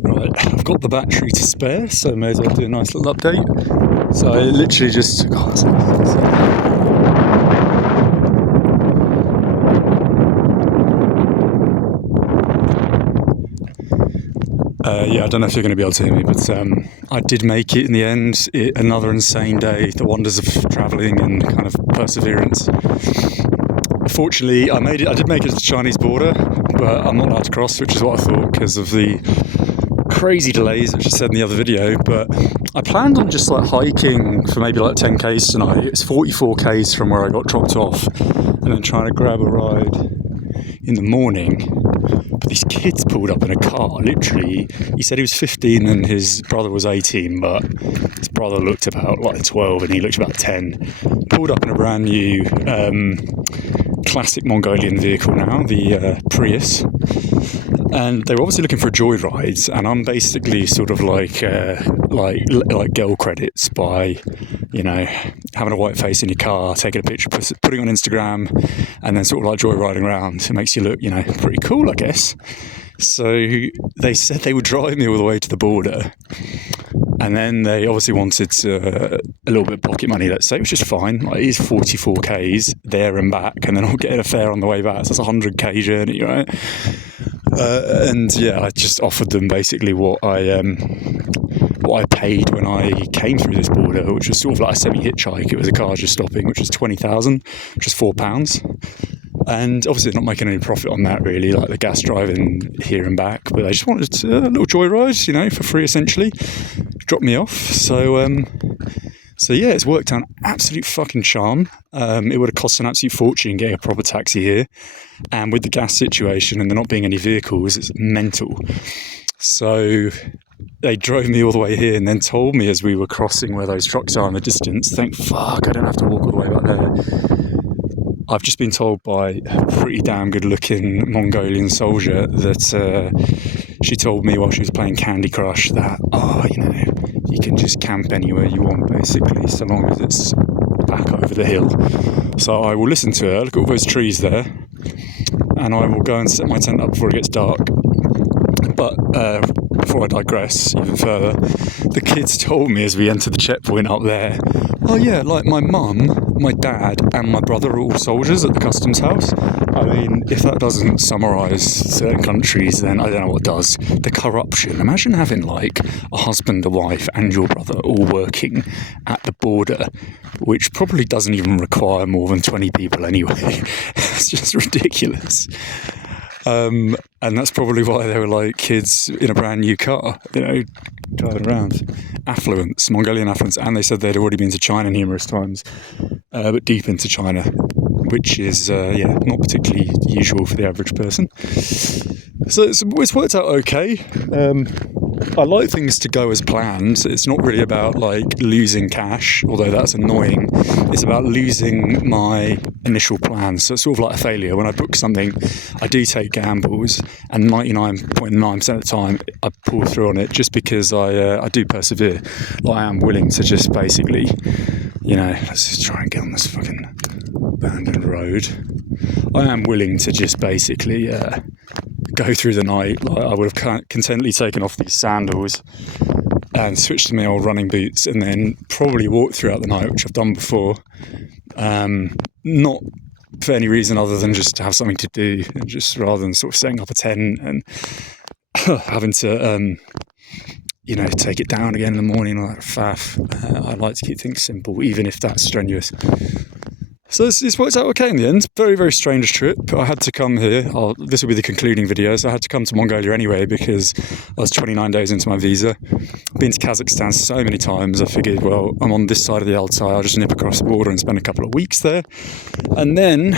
Right, I've got the battery to spare, so may as well do a nice little update. So I literally just... yeah, I don't know if you're going to be able to hear me, but I did make it in the end. Another insane day, the wonders of travelling and kind of perseverance. Fortunately, I did make it to the Chinese border, but I'm not allowed to cross, which is what I thought, because of the crazy delays, which I said in the other video. But I planned on just like hiking for maybe like 10k's tonight. It's 44k's from where I got dropped off, and then trying to grab a ride in the morning. But these kids pulled up in a car, literally. He said he was 15 and his brother was 18, but his brother looked about like 12 and he looked about 10. Pulled up in a brand new classic Mongolian vehicle now, the Prius. And they were obviously looking for a joyride, and I'm basically sort of like girl credits by, you know, having a white face in your car, taking a picture, putting it on Instagram, and then sort of like joyriding around. It makes you look, you know, pretty cool, I guess. So they said they would drive me all the way to the border, and then they obviously wanted a little bit of pocket money, let's say, which is fine. Like, it is 44k's there and back, and then I'll get a fare on the way back. So that's a 100k journey, right? And yeah, I just offered them basically what I paid when I came through this border, which was sort of like a semi-hitchhike. It was a car just stopping, which was 20,000, which is £4. And obviously they're not making any profit on that really, like the gas driving here and back, but they just wanted a little joyride, you know, for free essentially. Drop me off. So yeah, it's worked out an absolute fucking charm. It would have cost an absolute fortune getting a proper taxi here. And with the gas situation and there not being any vehicles, it's mental. So they drove me all the way here and then told me as we were crossing where those trucks are in the distance, thank fuck I don't have to walk all the way back there. I've just been told by a pretty damn good looking Mongolian soldier that she told me while she was playing Candy Crush that, you know, you can just camp anywhere you want basically, so long as it's back over the hill. So I will listen to her, look at all those trees there, and I will go and set my tent up before it gets dark. But before I digress even further, the kids told me as we entered the checkpoint up there, oh yeah, like my mum, my dad and my brother are all soldiers at the customs house. I mean, if that doesn't summarise certain countries, then I don't know what does. The corruption. Imagine having like a husband, a wife and your brother all working at the border, which probably doesn't even require more than 20 people anyway. It's just ridiculous. And that's probably why they were like kids in a brand new car, you know, driving around. Affluence, Mongolian affluence. And they said they'd already been to China numerous times, but deep into China, which is, not particularly usual for the average person. So it's worked out okay. I like things to go as planned. It's not really about like losing cash, although that's annoying. It's about losing my initial plans. So it's sort of like a failure. When I book something, I do take gambles, and 99.9% of the time I pull through on it just because I do persevere. Like, I am willing to just basically, you know, let's just try and get on this fucking abandoned road. I am willing to just basically go through the night. Like, I would have contentedly taken off these sandals and switched to my old running boots and then probably walked throughout the night, which I've done before. Not for any reason other than just to have something to do, and just rather than sort of setting up a tent and having to take it down again in the morning or that faff. I like to keep things simple, even if that's strenuous. So it's worked out okay in the end. Very, very strange trip. I had to come here. This will be the concluding video. So I had to come to Mongolia anyway because I was 29 days into my visa. Been to Kazakhstan so many times. I figured, well, I'm on this side of the Altai. I'll just nip across the border and spend a couple of weeks there. And then,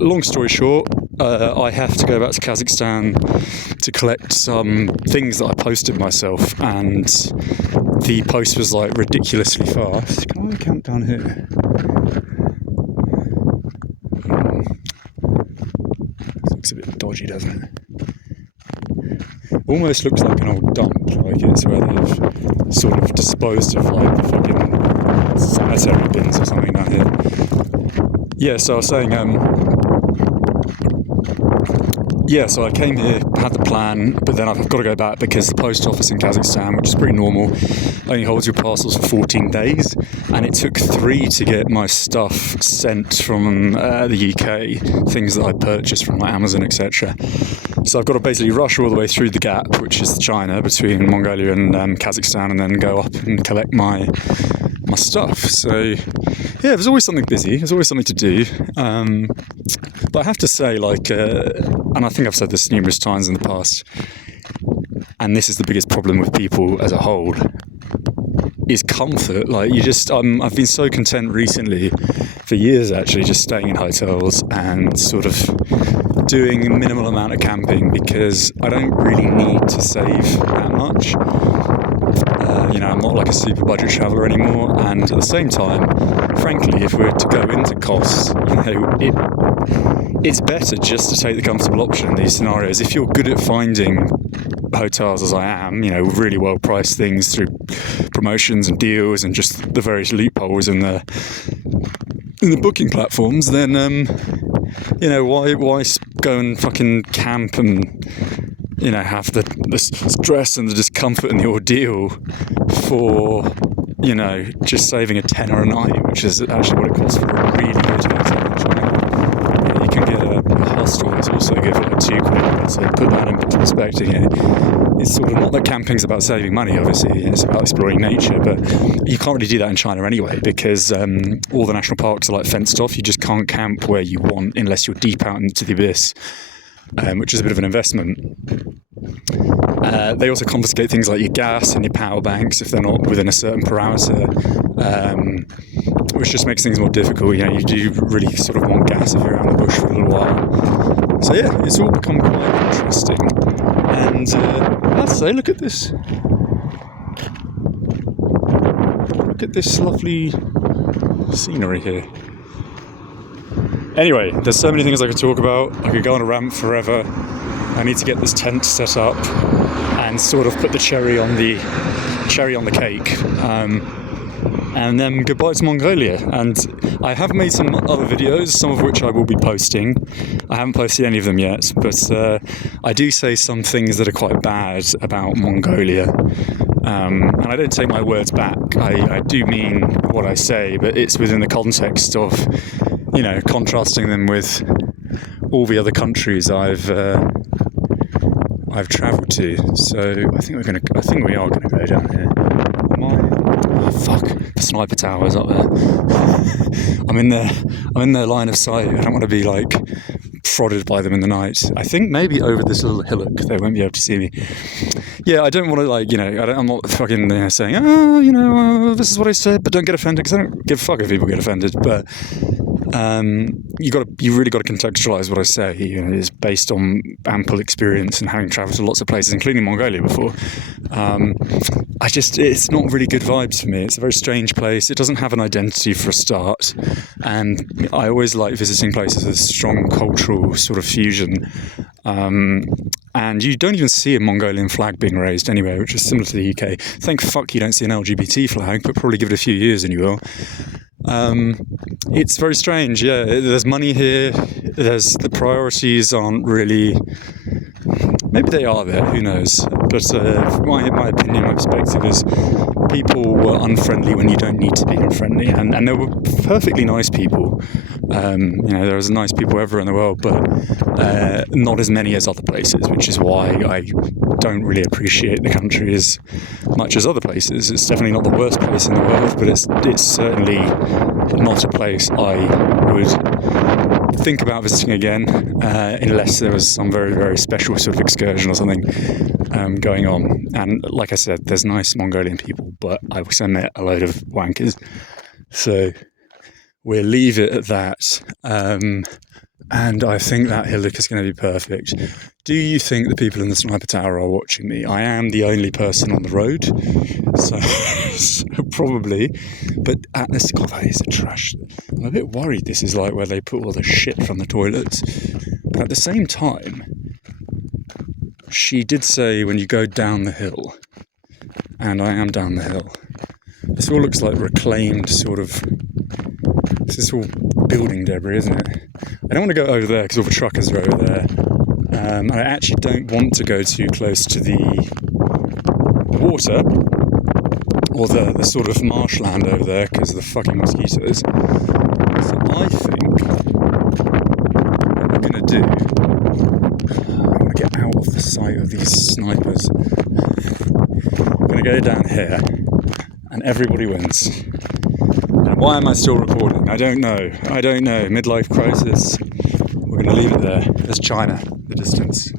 long story short, I have to go back to Kazakhstan to collect some things that I posted myself. And the post was like ridiculously fast. Can I count down here? Looks a bit dodgy, doesn't it? Almost looks like an old dump, like it's where they've sort of disposed of like the fucking sanitary bins or something down here. Yeah, so I was saying, yeah, so I came here, had the plan, but then I've got to go back because the post office in Kazakhstan, which is pretty normal, only holds your parcels for 14 days. And it took 3 to get my stuff sent from the UK, things that I purchased from like Amazon, etc. So I've got to basically rush all the way through the gap, which is China, between Mongolia and Kazakhstan, and then go up and collect my stuff. So yeah, there's always something busy, there's always something to do. But I have to say, like, and I think I've said this numerous times in the past, and this is the biggest problem with people as a whole, is comfort. Like, I've been so content recently, for years actually, just staying in hotels and sort of doing a minimal amount of camping because I don't really need to save that much. I'm not like a super budget traveller anymore, and at the same time, frankly, if we're to go into costs, it's better just to take the comfortable option in these scenarios. If you're good at finding hotels, as I am, really well priced things through promotions and deals and just the various loopholes in the booking platforms, then why go and fucking camp and have the stress and the discomfort and the ordeal for, just saving a tenner a night, which is actually what it costs for a really good hotel in China. You can get a hostel that's also good for like £2, so put that into perspective. It's sort of not that camping's about saving money, obviously, it's about exploring nature, but you can't really do that in China anyway, because all the national parks are like fenced off. You just can't camp where you want unless you're deep out into the abyss. Which is a bit of an investment. They also confiscate things like your gas and your power banks if they're not within a certain parameter, which just makes things more difficult. You do really sort of want gas if you're out in the bush for a little while. So yeah, it's all become quite interesting. And I'd say, look at this. Look at this lovely scenery here. Anyway, there's so many things I could talk about. I could go on a rant forever. I need to get this tent set up and sort of put the cherry on the cake. And then goodbye to Mongolia. And I have made some other videos, some of which I will be posting. I haven't posted any of them yet, but I do say some things that are quite bad about Mongolia. And I don't take my words back. I do mean what I say, but it's within the context of, contrasting them with all the other countries I've travelled to. So I think we are gonna go down here. Fuck, the sniper tower's up there. I'm in their line of sight. I don't want to be like prodded by them in the night. I think maybe over this little hillock they won't be able to see me. Yeah, I don't want to I'm not fucking saying, this is what I said, but don't get offended, because I don't give a fuck if people get offended. But you really got to contextualize what I say. It's based on ample experience and having travelled to lots of places, including Mongolia before. It's not really good vibes for me. It's a very strange place. It doesn't have an identity for a start, and I always like visiting places with strong cultural sort of fusion. And you don't even see a Mongolian flag being raised anywhere, which is similar to the UK. Thank fuck you don't see an LGBT flag, but probably give it a few years and you will. It's very strange. Yeah, there's money here. The priorities aren't really. Maybe they are there. Who knows? But my opinion, my perspective is, people were unfriendly when you don't need to be unfriendly, and there were perfectly nice people. There was nice people everywhere in the world, but not as many as other places, which is why I don't really appreciate the country as much as other places. It's definitely not the worst place in the world, but it's certainly not a place I would think about visiting again, unless there was some very, very special sort of excursion or something going on. And like I said, there's nice Mongolian people, but I also met a load of wankers. So we'll leave it at that. And I think that hillock is going to be perfect. Do you think the people in the sniper tower are watching me? I am the only person on the road, so probably. But God, that is a trash. I'm a bit worried this is like where they put all the shit from the toilets. But at the same time, she did say when you go down the hill, and I am down the hill, this all looks like reclaimed sort of. This is all building debris, isn't it? I don't want to go over there because all the truckers are over there. I actually don't want to go too close to the water or the sort of marshland over there because of the fucking mosquitoes. So I think what we're going to do, I want to get out of the sight of these snipers. I'm going to go down here and everybody wins. And why am I still recording? I don't know. Midlife crisis. We're going to leave it there. There's China, the distance.